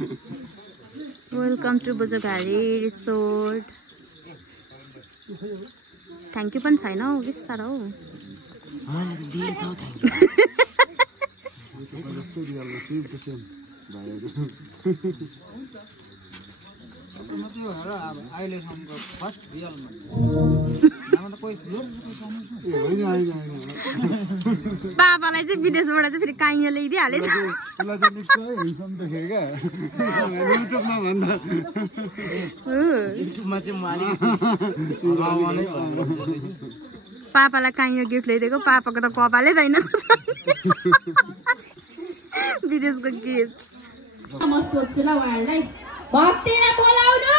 Welcome to Bojhoghari resort. Thank you पनि छैन हौ, के साह्रो हौ। मैले त दिए त थ्याङ्क पापालाई चाहिँ विदेशबाट चाहिँ फेरि काइयो ल्याइदिइहालेछ। पापालाई काइयो गिफ्ट ल्याइदिएको, पापाको त कपालै रहेन विदेशको गिफ्ट। म सोध्छु ल उहाँहरूलाई, भक्तिलाई बोलाउनु।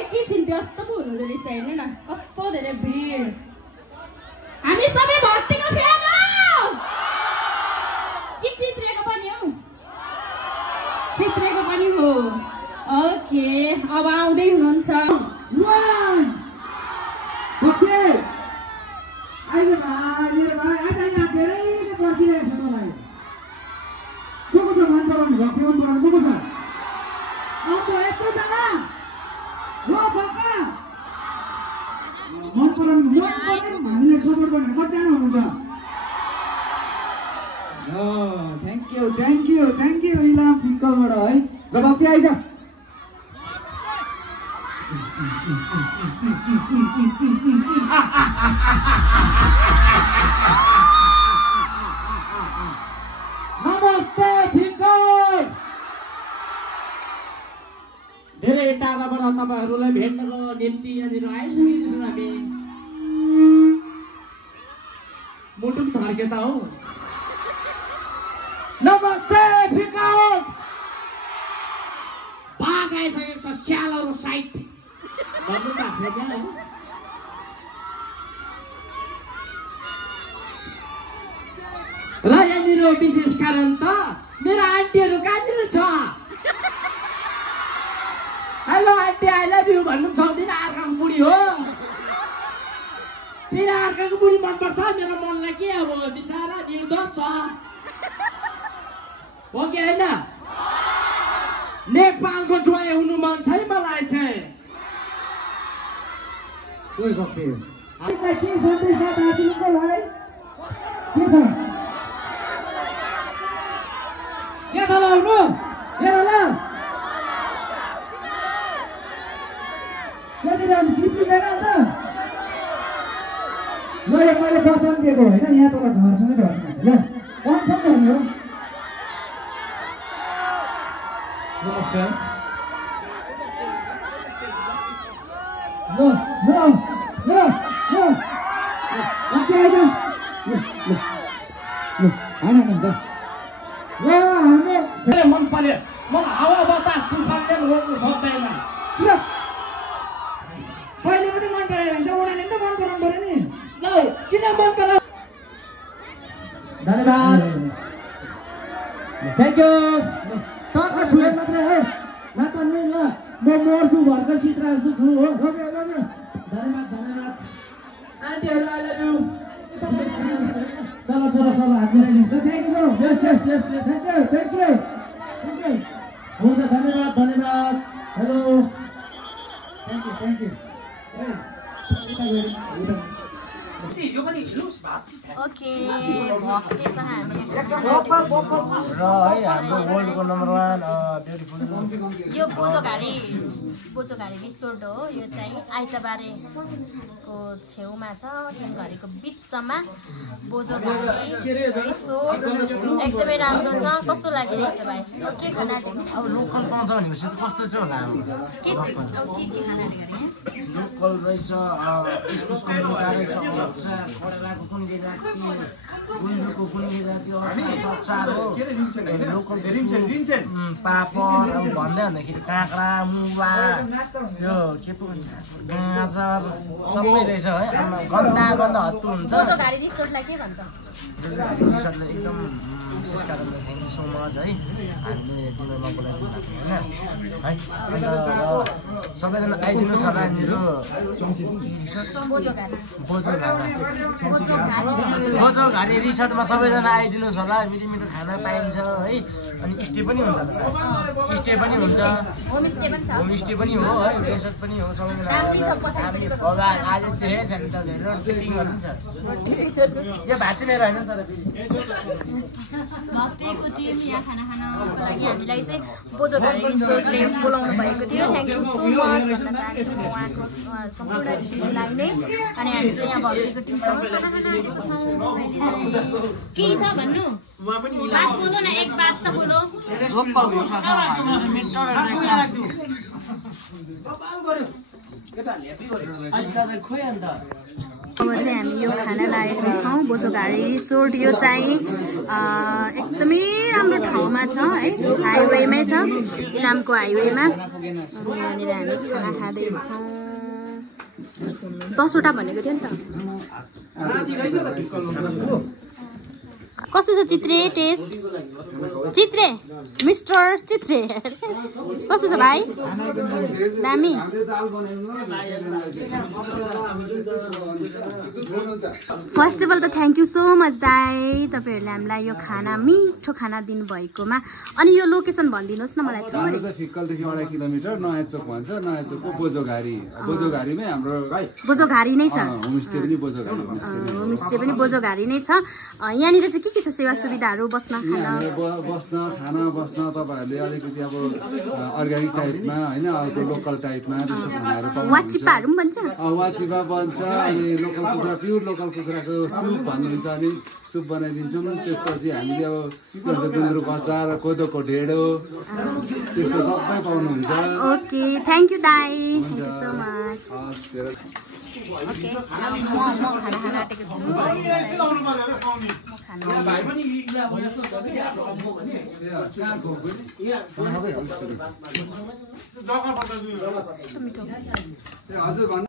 एकैछिन व्यस्त पो हुनुहुँदो रहेछ, हेर्नु न कस्तो धेरै भिड। हामी सबै भक्तिको फ्यान हौ। कि चित्रेको पनि हौ? चित्रेको पनि हो। ओके, अब आउँदै हुनुहुन्छ। मेरो भाइ आज यहाँ धेरैले पर्खिरहेको छ मलाई। को को छ मन पराउनु, भक्ति मन पराउनु को को छ? अब यत्रोजना हो पक्का मन पराउनु, मन पराउनु हामीलाई सपोर्ट गर्ने कतिजना हुनुहुन्छ? थ्याङ्क यू इलाम फिङ्कलबाट है। र भक्ति आइज। नमस्ते फिङ्कल। धेरै टाढाबाट तपाईहरूलाई भेट्नको निम्ति यहाँनिर आइसकेको छौँ हामी। मुटुक थर्के त हौ। नमस्ते फिङ्कल। बाघ आइसकेको छ, स्यालहरू साइड भन्नु भएको छैन। र यहाँनिर विशेष कारण त मेरो आन्टीहरू कहाँनिर छ? Hello aunty, I love you भन्नु सक्दिनँ। अर्काको बुढी हो, फेरि अर्काको बुढी मनपर्छ। मेरो मनलाई के अब बिचरा निर्दोष छ हो कि होइन? नेपालको जोय हुनु मन छ है मलाई चाहिँ। ओइ भक्ति के सन्देश दार्जिलिङको लागि के छ? के त लाउनु हेर ल कसरी हामी चिप्लिँदैन त। मैले प्रथम दिएको होइन, यहाँ तल घरसँगै घरसँग ल कन्फर्म गर्नु हो। नमस्कार। मन पर्यो, मलाई हावा बतास तुफानले पनि रोक्नु सक्दैन। कहिले पनि मन परायो भने चाहिँ उनीहरूले त मन पराउनु पर्यो नि। ल किन मन पराउ? धन्यवाद, थ्याङ्क यू। टक्क छुए मात्रै है, नतान्नु ल। म मर्छु भर्खर चित्र जस्तो छु हो। धन्यवाद। आन्टीहरू आई लभ यु। चलो हात मिलाइदिउँ। Thank you. Yes thank you. हुन्छ, धन्यवाद। Hello, thank you. ओके, भक्तिसँग हामी र है हाम्रो वर्ल्डको नम्बर 1 ब्युटिफुल यो बोझोघारी रिसोर्ट हो। यो चाहिँ आइतबारेको छेउमा छ, टेङ्घरीको बिचमा बोझोघारी रिसोर्ट। एकदमै राम्रो छ। कस्तो लागिरहेछ भाइ? के खाना आँटेको? अब लोकल पाउँछ भनेपछि त कस्तो चाहिँ होला? के खाना आँटेको अरे? लोकल रहेछ, इस्कुसको मुला रहेछ, अचार, करेलाको कुनै जाति, गुन्द्रुकको कुनै जाति, अचार हो। लोकल पापड, अब भन्दै भन्दाखेरि काँक्रा, मुला, यो के पो भन्छ गाजर सबै रहेछ है। गन्दा हत्तु हुन्छ। बोझोघारी रिसोर्टलाई के भन्छ? रिसोर्टले एकदम त्यस कारणले थ्याङ्क यू सो मच है हामीले डिनरमा बोलाइदिनु भएको होइन है अन्त सबैजना आइदिनुहोस् होला हामीहरू बोझोघारी रिसोर्टमा सबैजना आइदिनुहोस् होला मिठो मिठो खाना पाइन्छ है अनि स्टे पनि हुन्छ स्टे पनि हुन्छ होमस्टे पनि हो है रिसोर्ट पनि हो सबैजना आज चाहिँ टिपिङहरू पनि छ यो भात चाहिँ मेरो होइन तर भक्तिको टिम यहाँ खाना खानको लागि हामीलाई चाहिँ बोझोघारी रिसोर्टले बोलाउनु भएको थियो थ्याङ्क यू सो मच भन्न चाहन्छु म उहाँको सम्पूर्ण टिमलाई नै अनि हामी चाहिँ यहाँ भक्तिको टिमसँग खाना खान आँटेको छौँ के छ भन्नु बात बोलो न एक बात त बोलो अब चाहिँ हामी यो खाना लागेको छौँ बोझोघारी रिसोर्ट यो चाहिँ एकदमै राम्रो ठाउँमा छ है हाइवेमै छ इलामको हाइवेमा यहाँनिर हामी खाना खाँदैछौँ 10वटा भनेको थियो नि त कस्तो छ चित्रे टेस्ट चित्रे मिस्टर चित्रे कस्तो छ भाइ दामी फर्स्ट अफ अल त थ्याङ्क यू सो मच दाई तपाईँहरूले हामीलाई यो खाना मिठो खाना दिनुभएकोमा अनि यो लोकेसन भनिदिनुहोस् न मलाई फिक्कलदेखि 2.5 किलोमिटर नयाँ चोक भन्छ नयाँ चोकको बोझोघारीमै हाम्रो बोझोघारी नै छ होमस्टे पनि बोझोघारी नै छ यहाँनिर चाहिँ के छ सेवा सुविधाहरू बस्न खाना तपाईँहरूले अलिकति अब अर्ग्यानिक टाइपमा होइन लोकल टाइपमा त्यस्तो खानाहरू वाचिप्पाहरू पनि बन्छ वाचिप्पा बन्छ अनि लोकल कुखुरा प्योर लोकल कुखुराको सुप भन्नुहुन्छ अनि सुप बनाइदिन्छौँ त्यसपछि हामीले अब गुन्द्रुकको अचार कोदोको ढेँडो त्यस्तो सबै पाउनुहुन्छ ओके थ्याङ्क यू दाई thank you so much okay म खाना खान आँटेको छु